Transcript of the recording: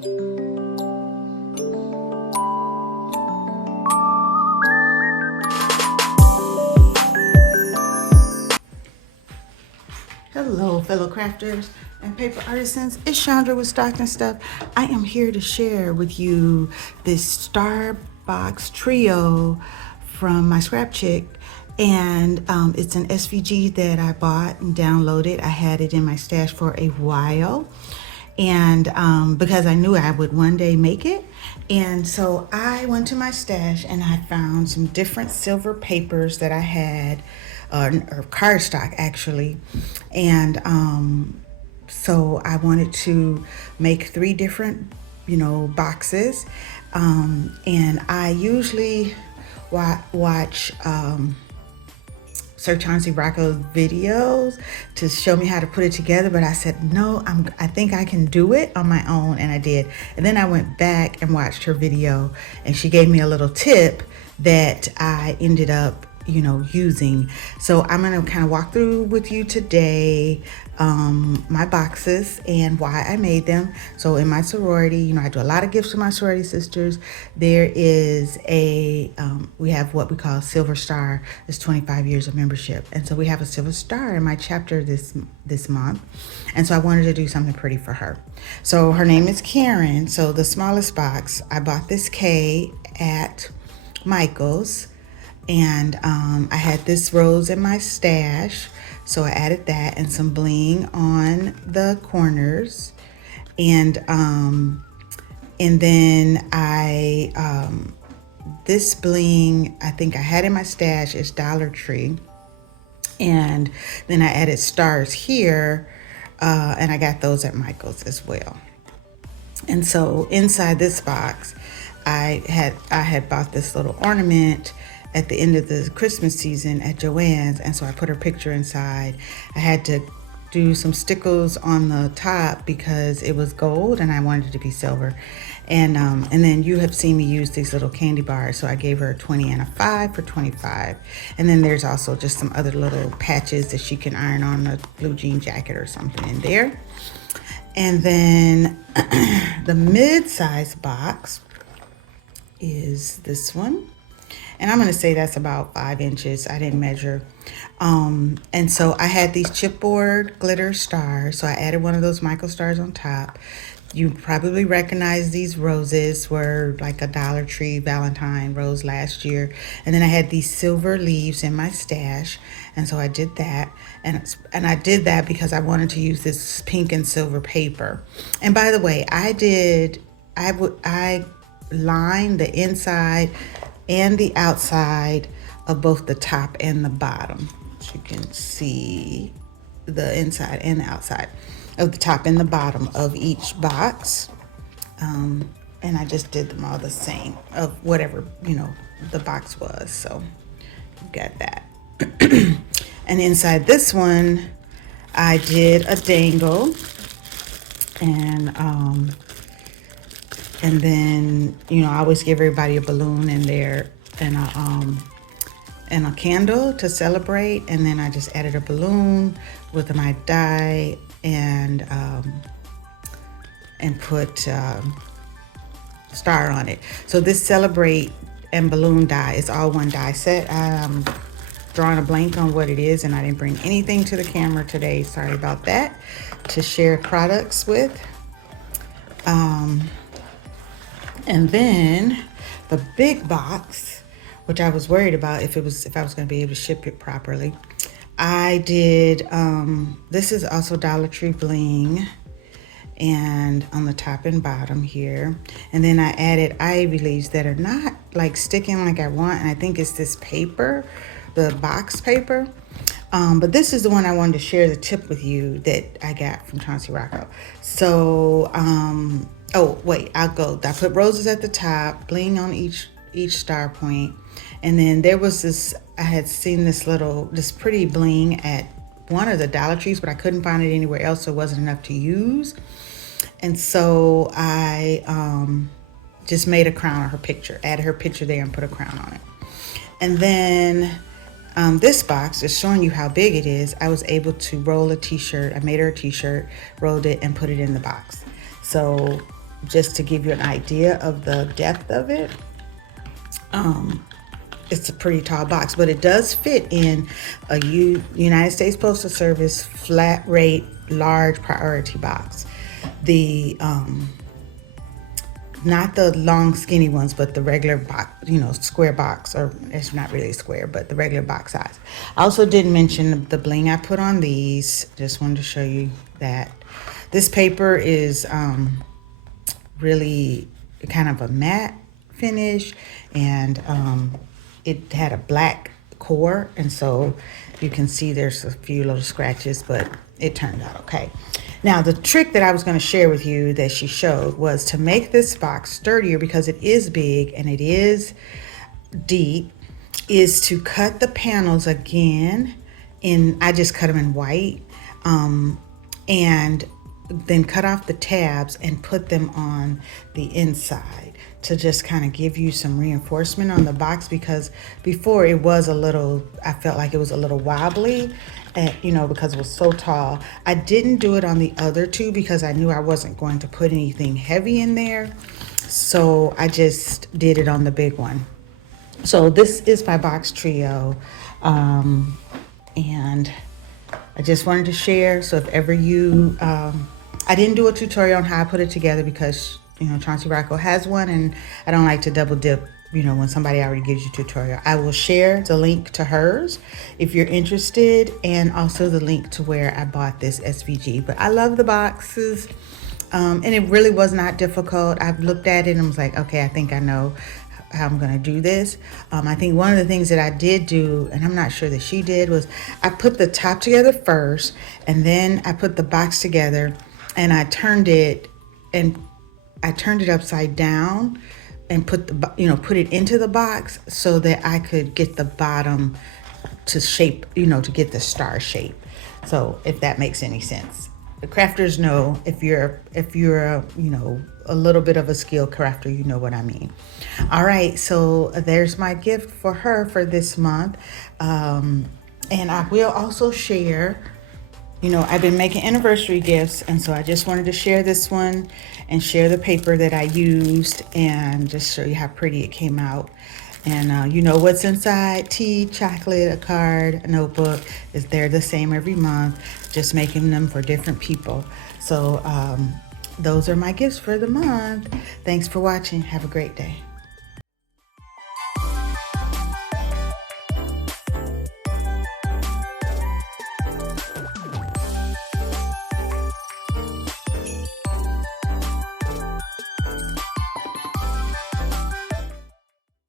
Hello, fellow crafters and paper artisans. It's Chandra with Stockton Stuff. I am here to share with you this Starbox trio from my scrap chick. And it's an SVG that I bought and downloaded. I had it in my stash for a while. And because I knew I would one day make it. And so I went to my stash and I found some different silver papers that I had, or cardstock actually. And so I wanted to make 3 different, boxes. And I usually watch Sir Chauncey Rocco's videos to show me how to put it together, but I said, no, I think I can do it on my own, and I did. And then I went back and watched her video, and she gave me a little tip that I ended up using. So I'm going to kind of walk through with you today my boxes and why I made them. So in my sorority, I do a lot of gifts to my sorority sisters. There is we have what we call Silver Star. It's 25 years of membership. And so we have a Silver Star in my chapter this month. And so I wanted to do something pretty for her. So her name is Karen. So the smallest box, I bought this K at Michael's. And I had this rose in my stash, so I added that and some bling on the corners. And then this bling, I think I had in my stash, is Dollar Tree. And then I added stars here, and I got those at Michael's as well. And so inside this box, I had bought this little ornament at the end of the Christmas season at Joann's, and so I put her picture inside. I had to do some stickles on the top because it was gold and I wanted it to be silver. And then you have seen me use these little candy bars, so I gave her a 20 and a 5 for 25. And then there's also just some other little patches that she can iron on a blue jean jacket or something in there. And then the mid-size box is this one. And I'm going to say that's about 5 inches. I didn't measure. And so I had these chipboard glitter stars. So I added one of those Michael stars on top. You probably recognize these roses were like a Dollar Tree Valentine rose last year. And then I had these silver leaves in my stash. And so I did that. And I did that because I wanted to use this pink and silver paper. And by the way, I lined the inside and the outside of both the top and the bottom. So you can see the inside and the outside of the top and the bottom of each box. And I just did them all the same of whatever, the box was. So you got that. And inside this one, I did a dangle and then, I always give everybody a balloon in there and a candle to celebrate. And then I just added a balloon with my die and put star on it. So this celebrate and balloon die is all one die set. I'm drawing a blank on what it is, and I didn't bring anything to the camera today. Sorry about that. To share products with. And then the big box, which I was worried about if I was going to be able to ship it properly. I did, this is also Dollar Tree bling, and on the top and bottom here. And then I added ivy leaves that are not like sticking like I want. And I think it's this paper, the box paper. But this is the one I wanted to share the tip with you that I got from Chauncey Rocco. So, oh wait, I put roses at the top, bling on each star point. And then there was this, I had seen this pretty bling at one of the Dollar Trees, but I couldn't find it anywhere else, so it wasn't enough to use. And so I just made a crown of her picture, added her picture there and put a crown on it. And then this box is showing you how big it is. I was able to roll a t-shirt. I made her a t-shirt, rolled it, and put it in the box. So just to give you an idea of the depth of it. It's a pretty tall box, but it does fit in a United States Postal Service flat rate large priority box. The not the long skinny ones, but the regular box, square box, or it's not really square, but the regular box size. I also didn't mention the bling I put on these. Just wanted to show you that. This paper is really kind of a matte finish, and it had a black core, and so you can see there's a few little scratches, but it turned out okay. Now, the trick that I was going to share with you that she showed was to make this box sturdier, because it is big and it is deep, is to cut the panels again I just cut them in white, and then cut off the tabs and put them on the inside to just kind of give you some reinforcement on the box, because before it was I felt like it was a little wobbly, and because it was so tall. I didn't do it on the other two because I knew I wasn't going to put anything heavy in there, so I just did it on the big one. So this is my box trio, and I just wanted to share. So if ever you I didn't do a tutorial on how I put it together because, Chauncey Rocco has one, and I don't like to double dip, when somebody already gives you a tutorial. I will share the link to hers if you're interested, and also the link to where I bought this SVG. But I love the boxes, and it really was not difficult. I've looked at it and was like, okay, I think I know how I'm going to do this. I think one of the things that I did do, and I'm not sure that she did, was I put the top together first, and then I put the box together, and I turned it upside down and put it into the box so that I could get the bottom to shape, to get the star shape. So if that makes any sense. The crafters know, if you're a little bit of a skilled crafter, you know what I mean. All right, so there's my gift for her for this month. And I will also share, I've been making anniversary gifts, and so I just wanted to share this one and share the paper that I used and just show you how pretty it came out. And you know what's inside: tea, chocolate, a card, a notebook. They're the same every month, just making them for different people. So those are my gifts for the month. Thanks for watching. Have a great day.